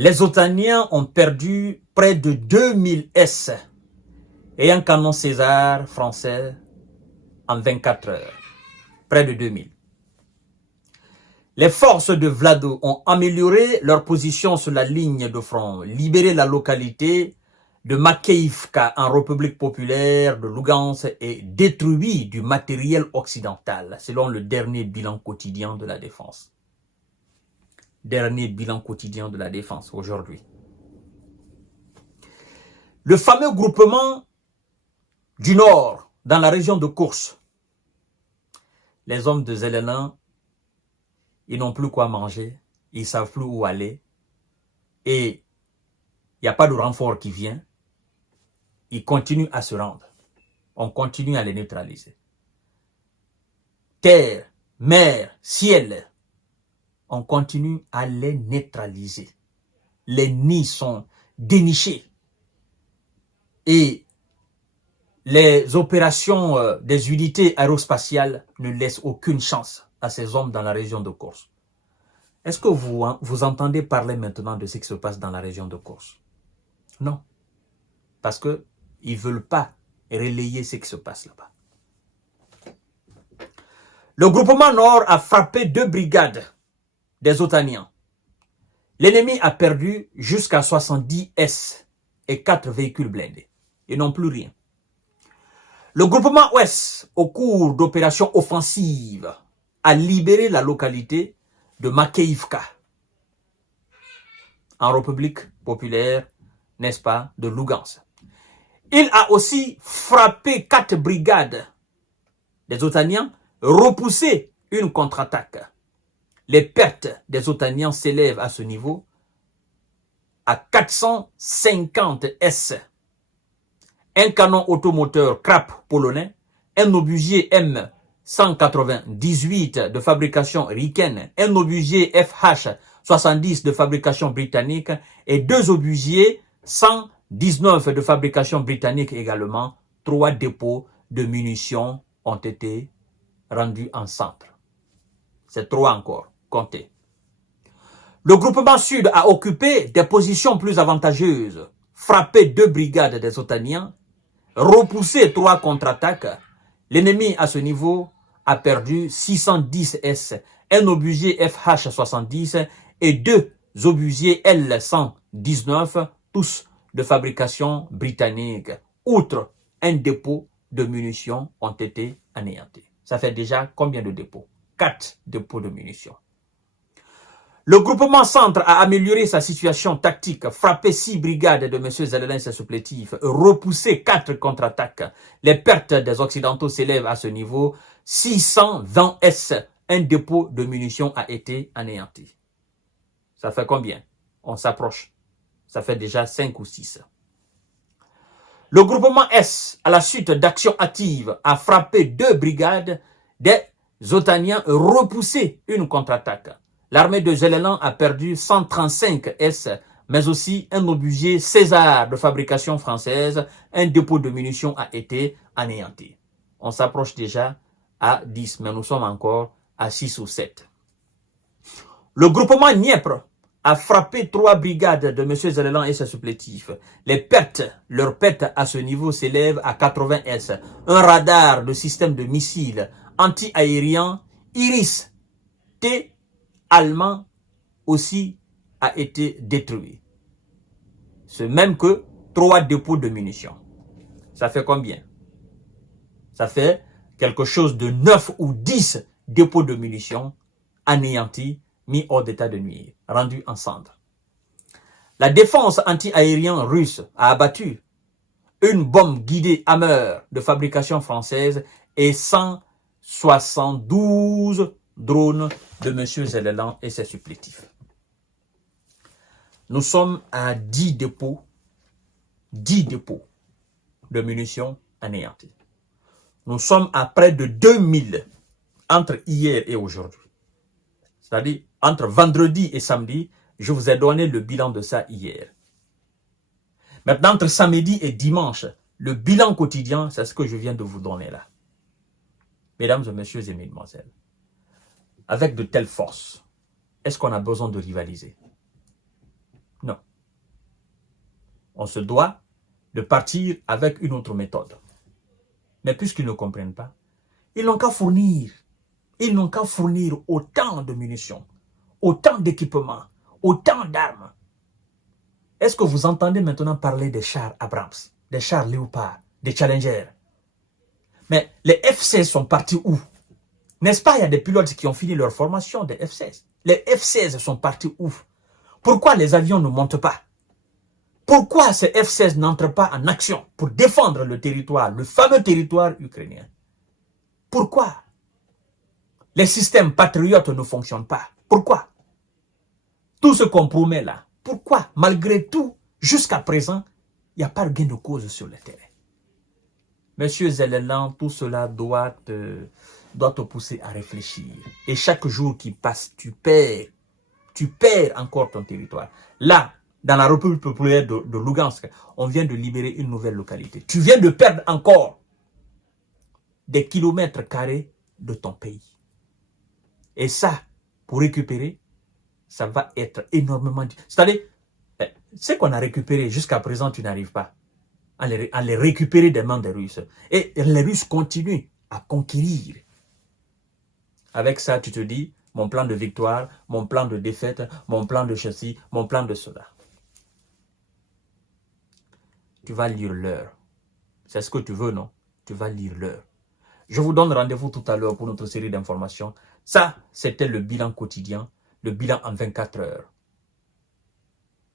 Les Otaniens ont perdu près de 2000 S et un canon César français en 24 heures. Près de 2000. Les forces de Vlado ont amélioré leur position sur la ligne de front, libéré la localité de Makeïvka en République populaire de Lugansk et détruit du matériel occidental, selon le dernier bilan quotidien de la défense. Dernier bilan quotidien de la défense aujourd'hui. Le fameux groupement du Nord, dans la région de Koursk, les hommes de Zelena, ils n'ont plus quoi manger, ils ne savent plus où aller, et il n'y a pas de renfort qui vient, ils continuent à se rendre. On continue à les neutraliser. Terre, mer, ciel, on continue à les neutraliser. Les nids sont dénichés. Et les opérations des unités aérospatiales ne laissent aucune chance à ces hommes dans la région de Koursk. Est-ce que vous entendez parler maintenant de ce qui se passe dans la région de Koursk? Non. Parce qu'ils ne veulent pas relayer ce qui se passe là-bas. Le groupement Nord a frappé 2 brigades des Otaniens. L'ennemi a perdu jusqu'à 70 S et 4 véhicules blindés. Ils n'ont plus rien. Le groupement Ouest, au cours d'opérations offensives, a libéré la localité de Makeïvka, en République populaire, n'est-ce pas, de Lugansk. Il a aussi frappé 4 brigades des Otaniens, repoussé une contre-attaque. Les pertes des Otaniens s'élèvent à ce niveau à 450 S. Un canon automoteur Krap polonais, un obusier M198 de fabrication ricaine, un obusier FH70 de fabrication britannique et 2 obusiers 119 de fabrication britannique également. 3 dépôts de munitions ont été rendus en centre. C'est 3 encore, comptez. Le groupement Sud a occupé des positions plus avantageuses, frappé 2 brigades des Otaniens, repoussé 3 contre-attaques. L'ennemi à ce niveau a perdu 610 S, un obusier FH70 et 2 obusiers L119, tous de fabrication britannique. Outre un dépôt de munitions ont été anéantis. Ça fait déjà combien de dépôts? 4 dépôts de munitions. Le groupement Centre a amélioré sa situation tactique, frappé 6 brigades de M. Zelena et ses supplétifs, repoussé 4 contre-attaques. Les pertes des Occidentaux s'élèvent à ce niveau. 620 S, un dépôt de munitions a été anéanti. Ça fait combien? On s'approche. Ça fait déjà 5 ou 6. Le groupement S, à la suite d'actions actives, a frappé 2 brigades des Otaniens, repoussé une contre-attaque. L'armée de Zelena a perdu 135 S, mais aussi un obusier César de fabrication française. Un dépôt de munitions a été anéanti. On s'approche déjà à 10, mais nous sommes encore à 6 ou 7. Le groupement Dniepr a frappé 3 brigades de M. Zelena et ses supplétifs. Leurs pertes à ce niveau s'élèvent à 80 S. Un radar de système de missiles anti-aériens Iris-T allemand aussi a été détruit. Ce même que 3 dépôts de munitions. Ça fait combien? Ça fait quelque chose de 9 ou 10 dépôts de munitions anéantis, mis hors d'état de nuire, rendus en cendres. La défense anti-aérienne russe a abattu une bombe guidée Hammer de fabrication française et 172 drones de M. Zelena et ses supplétifs. Nous sommes à 10 dépôts de munitions anéantis. Nous sommes à près de 2000 entre hier et aujourd'hui. C'est-à-dire, entre vendredi et samedi, je vous ai donné le bilan de ça hier. Maintenant, entre samedi et dimanche, le bilan quotidien, c'est ce que je viens de vous donner là. Mesdames et messieurs et mesdemoiselles, avec de telles forces, est-ce qu'on a besoin de rivaliser? Non. on se doit de partir avec une autre méthode. Mais puisqu'ils ne comprennent pas, ils n'ont qu'à fournir. Ils n'ont qu'à fournir autant de munitions, autant d'équipements, autant d'armes. Est-ce que vous entendez maintenant parler des chars Abrams, des chars Léopard, des Challenger? Mais les F-16 sont partis où? N'est-ce pas, il y a des pilotes qui ont fini leur formation des F-16. Les F-16 sont partis où? Pourquoi les avions ne montent pas? Pourquoi ces F-16 n'entrent pas en action pour défendre le territoire, le fameux territoire ukrainien? Pourquoi? Les systèmes patriotes ne fonctionnent pas. Pourquoi? Tout ce qu'on promet là, pourquoi, malgré tout, jusqu'à présent, il n'y a pas de gain de cause sur le terrain? Monsieur Zelleland, tout cela doit te pousser à réfléchir. Et chaque jour qui passe, tu perds encore ton territoire. Là, dans la République populaire de Lugansk, on vient de libérer une nouvelle localité. Tu viens de perdre encore des kilomètres carrés de ton pays. Et ça, pour récupérer, ça va être énormément... C'est-à-dire, ce qu'on a récupéré jusqu'à présent, tu n'arrives pas à les récupérer des mains des Russes. Et les Russes continuent à conquérir. Avec ça, tu te dis, mon plan de victoire, mon plan de défaite, mon plan de châssis, mon plan de cela. Tu vas lire l'heure. C'est ce que tu veux, non? Tu vas lire l'heure. Je vous donne rendez-vous tout à l'heure pour notre série d'informations. Ça, c'était le bilan quotidien, le bilan en 24 heures.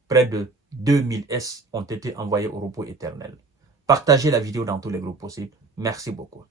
Près de 2000 S ont été envoyés au repos éternel. Partagez la vidéo dans tous les groupes possibles. Merci beaucoup.